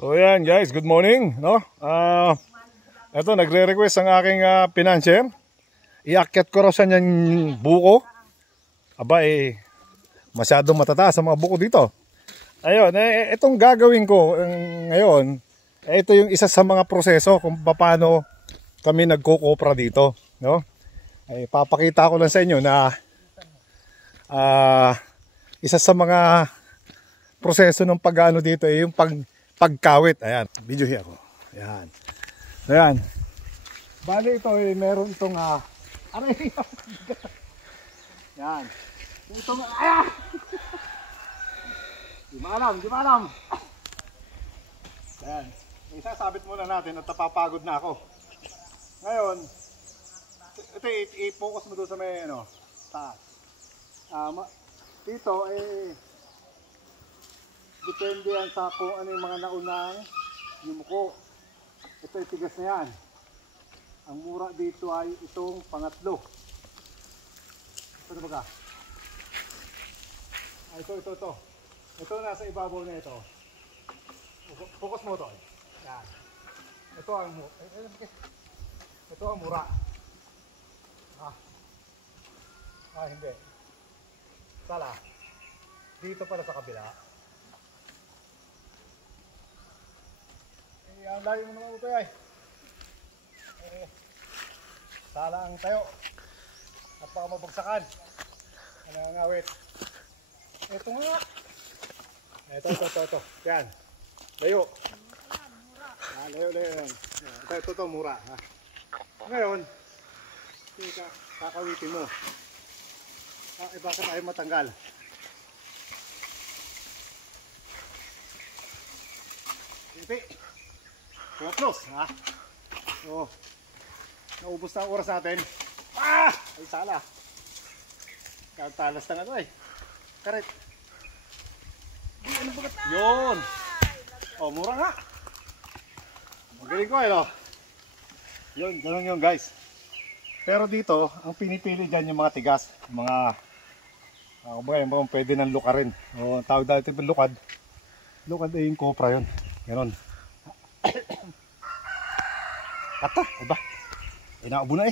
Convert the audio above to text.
So yan guys, good morning, no? Ito nagre-request ang aking financier. Iakyat ko raw sa niyang buko. Aba masyadong matataas ang mga buko dito. Ayun, itong gagawin ko ngayon, ito yung isa sa mga proseso kung paano kami nagkukopra dito, no? Papakita ko lang sa inyo na isa sa mga proseso ng pag-ano dito ay yung pagkawit. Ayan, video here ako. Ayan. Ayan. Bali ito meron itong aray. Yan. Itong Di maalam. Ayan. Isasabit muna natin at napapagod na ako. Ngayon, ito i-focus mo doon sa may taas. Dito depende yan sa kung ano yung mga naunang yumuko. Ito tigas na yan. Ang mura dito ay itong pangatlo. Ito na baga? Ito. Ito nasa ibabaw na ito. Focus mo ito. Yan. Ito ang mura. Hindi. Sala. Dito pala sa kabila. Ang layo mo naman ito sala ang tayo. Napaka-mabagsakan. Nangangawit. Ito nga. Ito. Yan. Layo. Layo. Ito mura. Ngayon, kakawitin mo. Bakit ayaw matanggal? Iti. Close, ha? Oo. Naubos na ang oras natin. Ay sala. Talas na nga ito Karet. Ano ba? Yun. Mura nga. Magaling ko Yun, ganun yun guys. Pero dito, ang pinipili dyan yung mga tigas. Mga pwede ng lukarin. Ang tawag dito yung lukad. Lukad ay yung kopra yun. Ganon. Ata, iba. Inaubo na